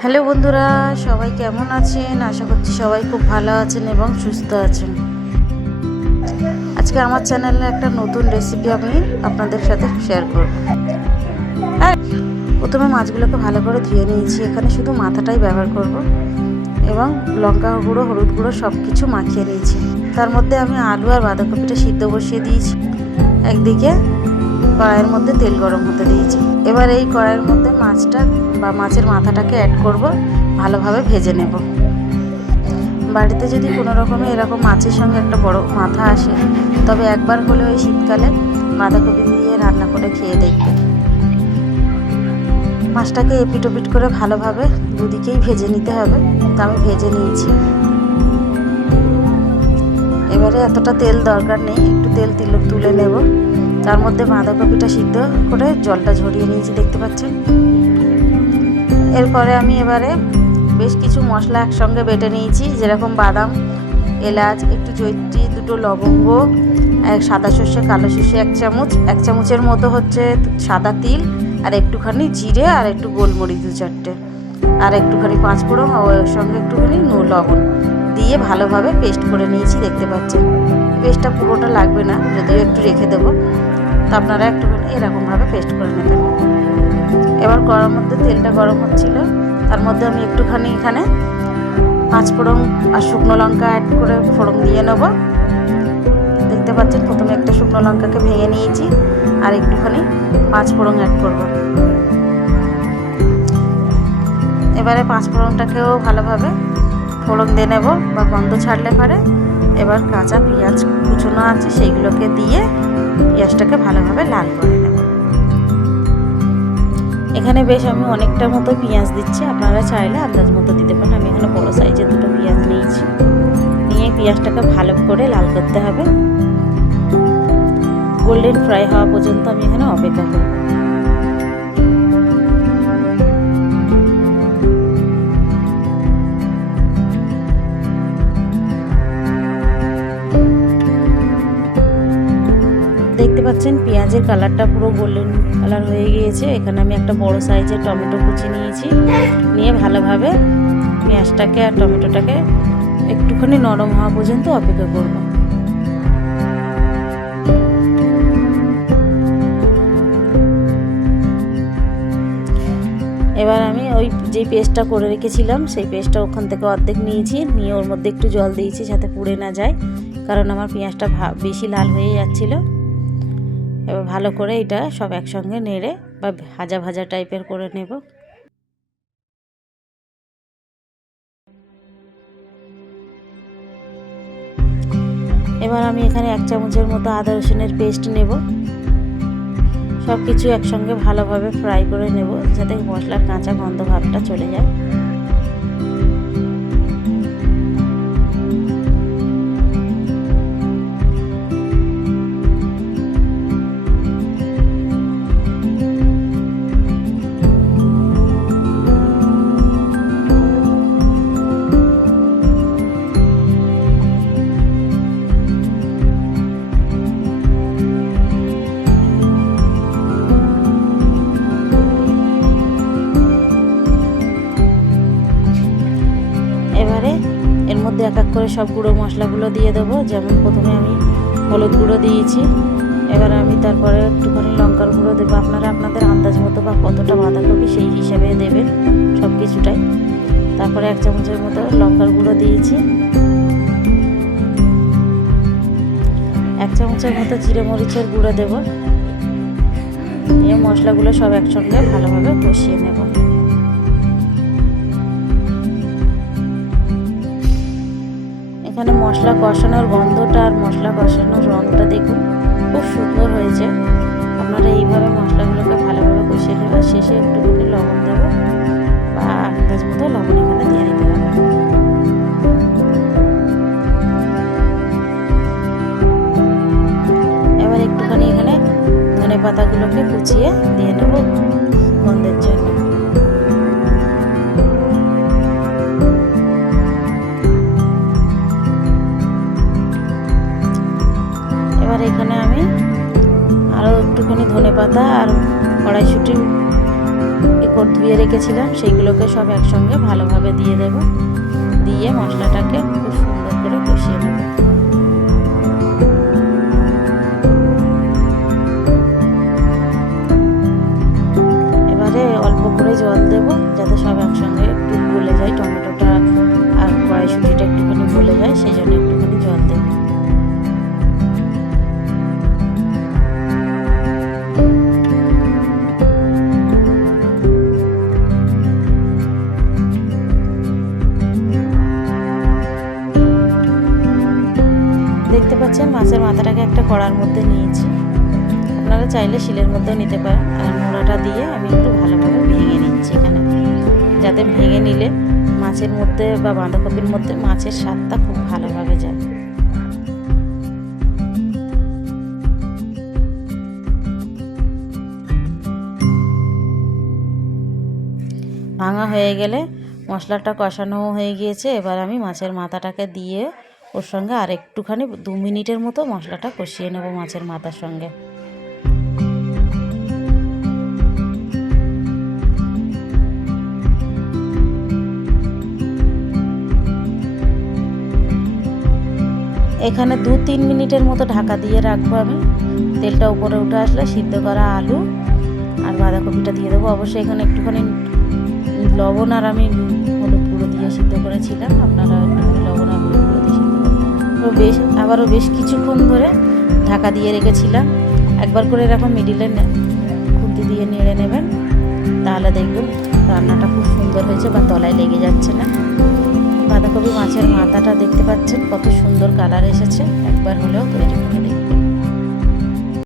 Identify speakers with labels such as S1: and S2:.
S1: Hello বন্ধুরা, সবাই কেমন আছেন? আশা করছি সবাই খুব ভালো আছেন এবং সুস্থ আছেন। আজকে আমার চ্যানেলে একটা নতুন রেসিপি আমি আপনাদের সাথে শেয়ার করব। আর প্রথমে মাছগুলোকে ভালো করে ধুয়ে নিয়েছি। এখানে শুধু মাথাটাই ব্যবহার করব এবং লঙ্কা গুঁড়ো, হলুদ গুঁড়ো সব কিছু মাখিয়ে নিয়েছি। তার মধ্যে আমি আলু আর বাঁধাকপিটা সিদ্ধ বসিয়ে দিয়েছি। একদিকে কড়াইয়ের মধ্যে তেল গরম হতে দিয়েছি। এবার এই কড়াইয়ের মধ্যে মাছটা বা মাছের মাথাটাকে অ্যাড করব, ভালোভাবে ভেজে নেব। বাড়িতে যদি কোনো রকমে এরকম মাছের সঙ্গে একটা বড় মাথা আসে, তবে একবার হলে ওই শীতকালে বাঁধাকপি দিয়ে রান্না করে খেয়ে দেখবে। মাছটাকে এপিট ওপিট করে ভালোভাবে দুদিকেই ভেজে নিতে হবে তো আমি ভেজে নিয়েছি। এবারে এতটা তেল দরকার নেই, একটু তেল তিল তুলে নেব। তার মধ্যে বাঁধাকপিটা সিদ্ধ করে জলটা ঝরিয়ে নিয়েছি, দেখতে পাচ্ছেন? এরপরে আমি এবারে বেশ কিছু মশলা একসঙ্গে বেটে নিয়েছি, যেরকম বাদাম, এলাচ, একটু জৈত্রী দুটো লবঙ্গ, এক সাদা সর্ষে, কালো সর্ষে, এক চামচ। এক চামচের মতো হচ্ছে সাদা তিল আর একটুখানি জিরে আর একটু গোলমরিচ দু চারটে। আর একটুখানি পাঁচফোড়ন ওর সঙ্গে একটুখানি নো লবণ দিয়ে ভালোভাবে পেস্ট করে নিয়েছি, দেখতে পাচ্ছেন? পেস্টটা পুরোটা লাগবে না, যদিও একটু রেখে দেবো। তো আপনারা একটুখানি এরকমভাবে পেস্ট করে নেবেন। এবার কড়ার মধ্যে তেলটা গরম হচ্ছিল। তার মধ্যে আমি একটুখানি এখানে পাঁচ ফোড়ন আর শুকনো লঙ্কা অ্যাড করে ফোড়ন দিয়ে নেব। দেখতে পাচ্ছেন, প্রথমে একটা শুকনো লঙ্কাকে ভেঙে নিয়েছি আর একটুখানি পাঁচ ফোড়ন অ্যাড করব। এবারে পাঁচ ফোড়নটাকেও ভালোভাবে ফোড়ন দিয়ে নেব বা গন্ধ ছাড়লে পরে। এবার কাঁচা পেঁয়াজ কুচোনো আছে, সেইগুলোকে দিয়ে পেঁয়াজটাকে ভালোভাবে লাল করে নেব। এখানে বেশ আমি অনেকটা মতো পেঁয়াজ দিচ্ছি। আপনারা চাইলে আন্দাজ মতো দিতে পারেন। আমি এখানে বড়ো সাইজের দুটো পেঁয়াজ নিয়েছি। নিয়ে পেঁয়াজটাকে ভালো করে লাল করতে হবে। গোল্ডেন ফ্রাই হওয়া পর্যন্ত আমি এখানে অপেক্ষা করব। পাচ্ছেন? পেঁয়াজের কালারটা পুরো গোল্ডেন কালার হয়ে গিয়েছে। এখানে আমি একটা বড় সাইজের টমেটো কুচি নিয়েছি। নিয়ে ভালোভাবে পেঁয়াজটাকে আর টমেটোটাকে একটুখানি নরম হওয়া পর্যন্ত অপেক্ষা করব। এবার আমি ওই যেই পেস্টটা করে রেখেছিলাম, সেই পেস্টটা ওখান থেকে অর্ধেক নিয়েছি। নিয়ে ওর মধ্যে একটু জল দিয়েছি যাতে পুড়ে না যায়। কারণ আমার পেঁয়াজটা বেশি লাল হয়ে যাচ্ছিল। এবার ভালো করে এটা সব একসঙ্গে নেড়ে বা ভাজা ভাজা টাইপের করে নেব। এবার আমি এখানে এক চামচের মতো আদা রসুনের পেস্ট নেব। সব কিছু একসঙ্গে ভালোভাবে ফ্রাই করে নেব যাতে মশলার কাঁচা গন্ধ ভাবটা চলে যায়। করে সব গুঁড়ো মশলাগুলো দিয়ে দেবো। যেমন প্রথমে আমি হলুদ গুঁড়ো দিয়েছি। এবার আমি তারপরে একটুখানি লঙ্কার গুঁড়ো দেবো। আপনারা আপনাদের আন্দাজ মতো বা কতটা বাঁধাকপি সেই হিসাবে দেবেন সব কিছুটাই। তারপরে এক চামচের মতো লঙ্কার গুঁড়ো দিয়েছি। এক চামচের মতো জিরে মরিচের গুঁড়ো দেবো। দিয়ে মশলাগুলো সব একসঙ্গে ভালোভাবে কষিয়ে নেব। এখানে মশলা কষানোর গন্ধটা আর মশলা কষানোর রঙটা দেখুন, খুব সুন্দর হয়েছে। আপনারা এইভাবে মশলাগুলোকে ভালোভাবে কষিয়ে নেবেন শেষে একটুখানি লবণ দেবো। বা আন্দাজ মতো লবণ এখানে দিয়ে দিতে হবে। এবার একটুখানি এখানে ধনে পাতাগুলোকে কুচিয়ে করে ধুয়ে রেখেছিলাম, সেইগুলোকে সব একসঙ্গে ভালোভাবে দিয়ে দেব। দিয়ে মশলাটাকে খুব সুন্দর করে কষিয়ে নেব। এবারে অল্প করে জল দেব, যাতে সব একসঙ্গে পাচ্ছেন মাছের মাথাটাকে একটা কড়ার মধ্যে নিয়েছি। আপনারা চাইলে শিলের মধ্যেও নিতে পারেন। আর নোড়াটা দিয়ে আমি একটু ভালোভাবে ভেঙে নিচ্ছি এখানে। যাতে ভেঙে নিলে মাছের মধ্যে বা বাঁধাকপির মধ্যে মাছের স্বাদটা খুব ভালোভাবে যায়। ভাঙা হয়ে গেলে মশলাটা কষানো হয়ে গিয়েছে। এবার আমি মাছের মাথাটাকে দিয়ে ওর সঙ্গে আর একটুখানি দু মিনিটের মতো মশলাটা কষিয়ে নেব মাছের মাথার সঙ্গে। এখানে দু তিন মিনিটের মতো ঢাকা দিয়ে রাখব আমি। তেলটা উপরে উঠে আসলে সিদ্ধ করা আলু আর বাঁধাকপিটা দিয়ে দেবো। অবশ্যই এখানে একটুখানি লবণ আর আমি হলুদ গুঁড়ো দিয়ে সিদ্ধ করেছিলাম। আপনারা একটু লবণ আর বেশ, আবারও বেশ কিছুক্ষণ ধরে ঢাকা দিয়ে রেখেছিলাম। একবার করে এরকম মিডিলে খুঁতি দিয়ে নেড়ে নেবেন, তাহলে দেখবেন রান্নাটা খুব সুন্দর হয়েছে বা তলায় লেগে যাচ্ছে না। বাঁধাকপি মাছের মাথাটা দেখতে পাচ্ছেন, কত সুন্দর কালার এসেছে। একবার হলেও তৈরি করে